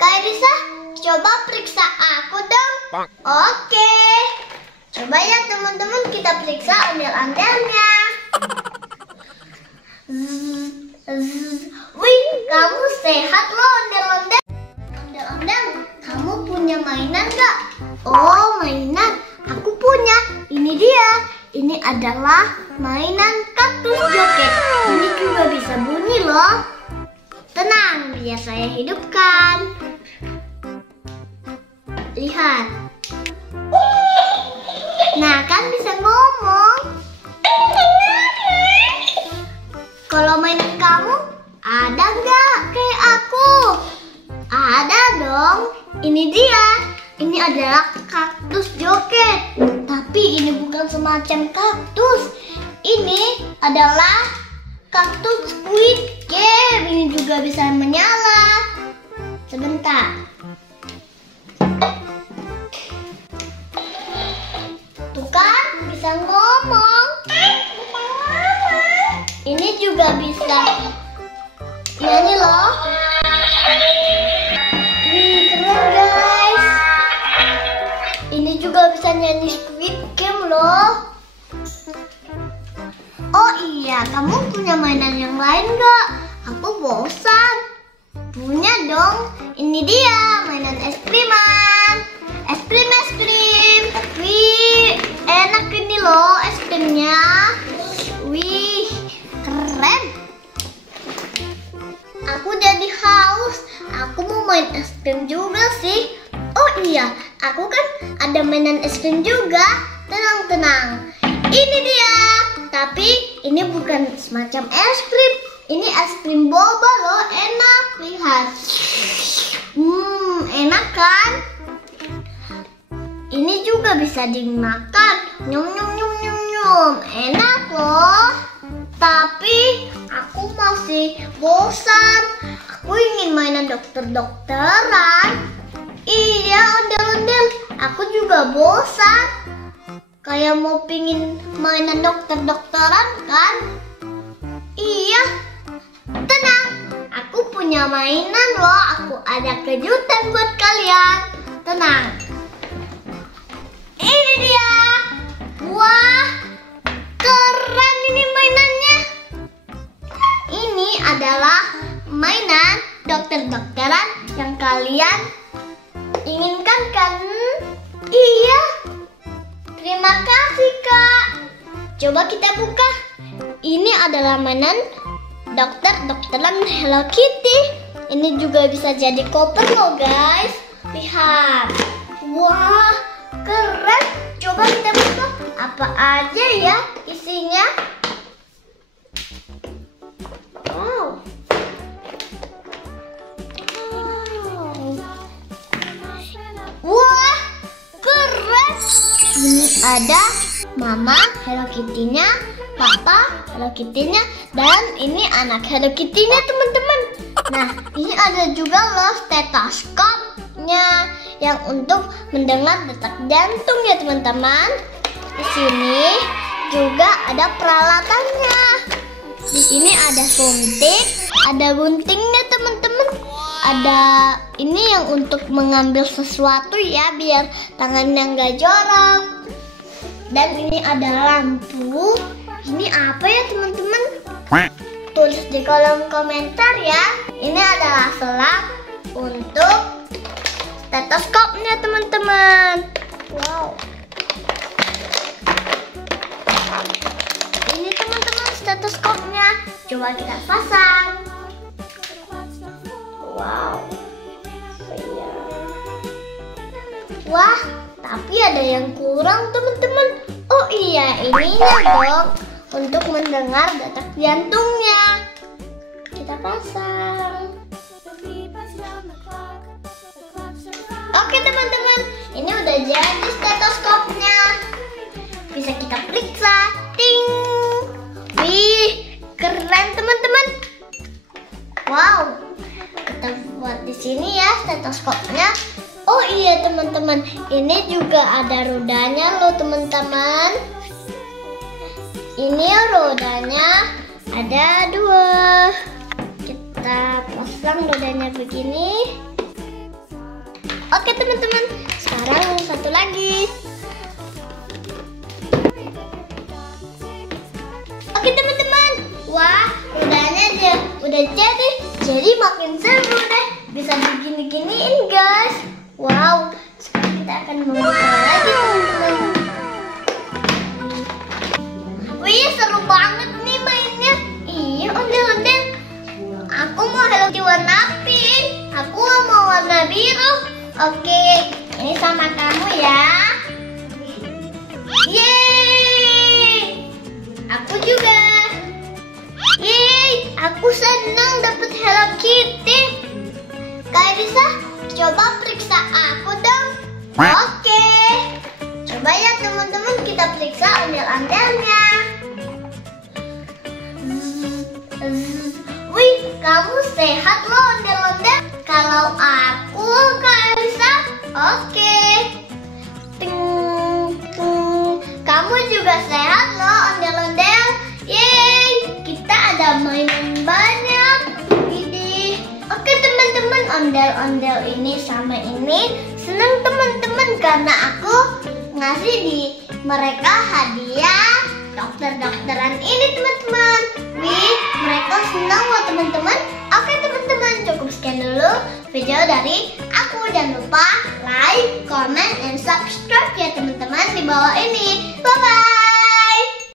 Kak Elisa, coba periksa aku dong. Oke. Coba ya teman-teman kita periksa ondel-ondelnya. Wih, kamu sehat loh ondel-ondel. Ondel-ondel, kamu punya mainan gak? Oh, mainan. Aku punya. Ini dia. Ini adalah mainan kaktus joget. Ini juga bisa bunyi loh. Tenang, biar saya hidupkan. Lihat. Nah, kan bisa ngomong. Kalau mainan kamu, ada nggak kayak aku? Ada dong. Ini dia. Ini adalah kaktus joget. Tapi ini bukan semacam kaktus. Ini adalah kaktus Squid Game. Ini juga bisa menyala. Sebentar. Tuh kan, bisa ngomong. Ini juga bisa nyanyi loh. Wih, keren guys. Ini juga bisa nyanyi Squid Game loh. Oh iya, kamu punya mainan yang lain gak? Aku bosan. Punya dong. Ini dia mainan es kriman. Es krim. Wih, enak ini loh es krimnya. Wih, keren. Aku jadi haus. Aku mau main es krim juga sih. Oh iya, aku kan ada mainan es krim juga. Tenang. Ini dia. Tapi ini bukan semacam es krim. Ini es krim boba loh. Enak, lihat. Enak kan? Ini juga bisa dimakan. Nyum. Enak loh. Tapi aku masih bosan. Aku ingin mainan dokter-dokteran. Iya, ondel-ondel. Aku juga bosan. Kayak mau pingin mainan dokter-dokteran kan? Iya. Tenang. Aku punya mainan loh. Aku ada kejutan buat kalian. Tenang. Ini dia. Wah, keren ini mainannya. Ini adalah mainan dokter-dokteran yang kalian inginkan kan? Iya. Terima kasih Kak. Coba kita buka. Ini adalah mainan dokter-dokteran Hello Kitty. Ini juga bisa jadi koper loh guys. Lihat. Wah, keren. Coba kita buka. Apa aja ya isinya? Wow. Wah, keren. Ini ada Mama Hello Kitty-nya, Papa Hello Kitty-nya, dan ini anak Hello Kitty-nya teman-teman. Nah, ini ada juga loh stetoskopnya yang untuk mendengar detak jantung ya teman-teman. Di sini juga ada peralatannya. Di sini ada suntik, ada guntingnya teman-teman. Ada ini yang untuk mengambil sesuatu ya biar tangannya nggak jorok. Dan ini ada lampu. Ini apa ya teman-teman? Tulis di kolom komentar ya. Ini adalah selang untuk stetoskopnya teman-teman. Wow. Ini teman-teman stetoskopnya. Coba kita pasang. Wow. Wah, tapi ada yang kurang teman-teman. Oh iya, ininya dong untuk mendengar detak jantungnya. Kita pasang. Oke teman-teman, ini udah jadi stetoskopnya. Bisa kita periksa. Ting. Wih, keren teman-teman. Wow. Kita buat di sini ya stetoskopnya. Oh iya teman-teman, ini juga ada rodanya loh teman-teman. Ini rodanya ada 2. Kita pasang rodanya begini. Oke teman-teman, sekarang yang satu lagi. Oke teman-teman, wah udahnya udah jadi makin seru deh. Bisa begini-giniin guys. Wow, sekarang kita akan membuka lagi teman-teman. Wih seru banget nih mainnya. Iya ondel-ondel. Aku mau Hello Kitty warna pink. Aku mau warna biru. Oke, ini sama kamu ya. Yeay, aku juga. Yeay, aku senang dapat Hello Kitty. Kak Elisa, coba periksa aku dong. Oke, coba ya teman-teman kita periksa ondel-ondelnya. Wih, kamu sehat loh ondel-ondel. Kalau aku Kak Elisa, oke. Kamu juga sehat loh ondel-ondel. Yeay, kita ada mainan banyak. Widih. Oke teman-teman, ondel-ondel ini sama ini senang teman-teman karena aku ngasih di mereka hadiah dokter-dokteran ini teman-teman. Wih, mereka senang loh teman-teman. Oke teman-teman, cukup sekian dulu video dari aku. Jangan lupa like, comment, and subscribe ya teman-teman di bawah ini. Bye-bye.